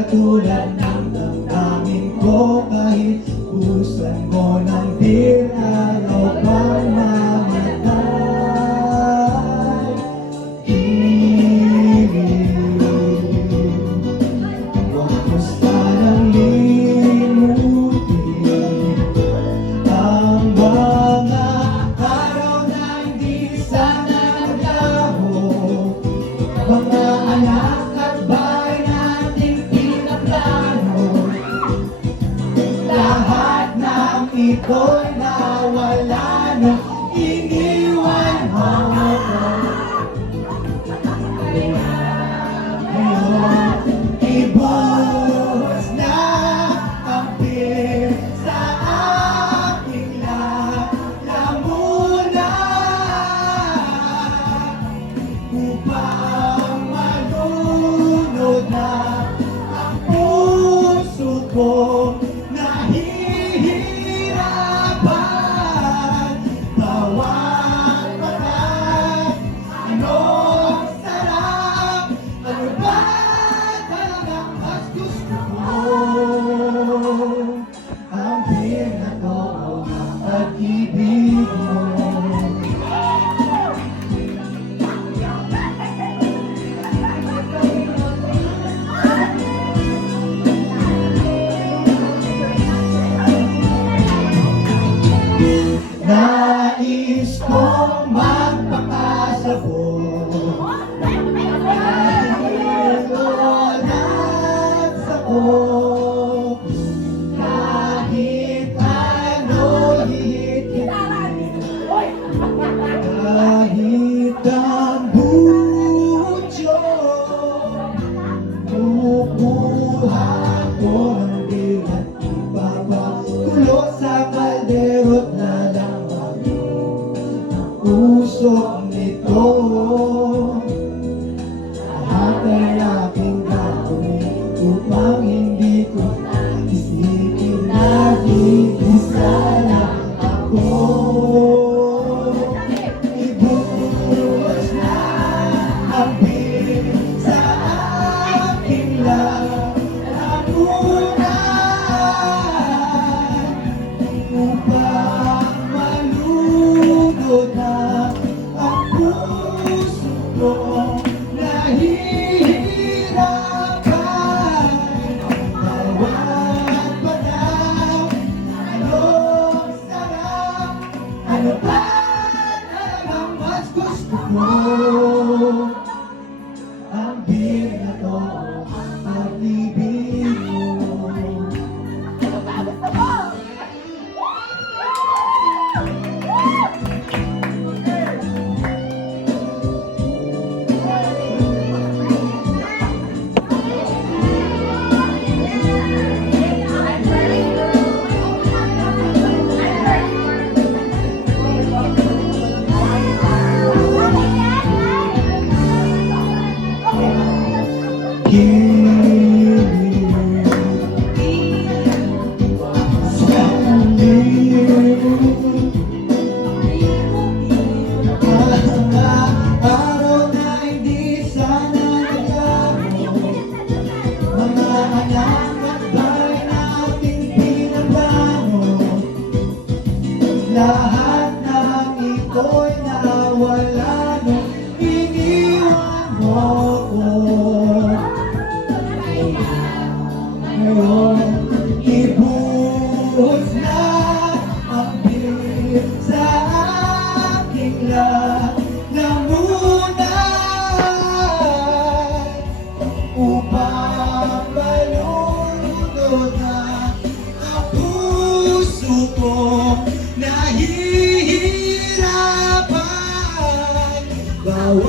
katulad ng damdamin ko. Kahit busan mo ng tiranaw pang mamatay. Ibig, huwag mo sanang limutin ang mga araw na hindi sana naglaho. Mga anak at bahay nating pinaplano, lahat ng ito'y nawala na iniwan mo. Ngayon, ibuhos na ang pin sa aking lalamunan upang malunod na ang puso ko. Nahihirapan bawat patak, anong sarap, ano ba talagang mas gusto ko? Ang pinato ng pag-ibig mo. Nais kong magpakasabot kahit ulan sa sakop, kahit ano hihit-hit, kahit ang butyo, kukuha ko ng bigat, ipapakulo sa kaldero't usok nito. Lahat ay aking gagawin upang hindi ko isipin na isa lang ako. Ibuhos na ang pin sa aking lalamunan upang malunod na ang puso ko. Nahihirapan bawat patak, anong sarap, ano ba talagang mas gusto ko? Ang binato ang pag-ibig mo. Araw na hindi sana naglaho, mga anak at bahay nating pinaplano, lahat ng ito'y nawala nung iniwan mo ko. Ngayon, ibuhos na ang pin sa aking lalamunan upang malunod na ang puso ko. Nahihirapan bawat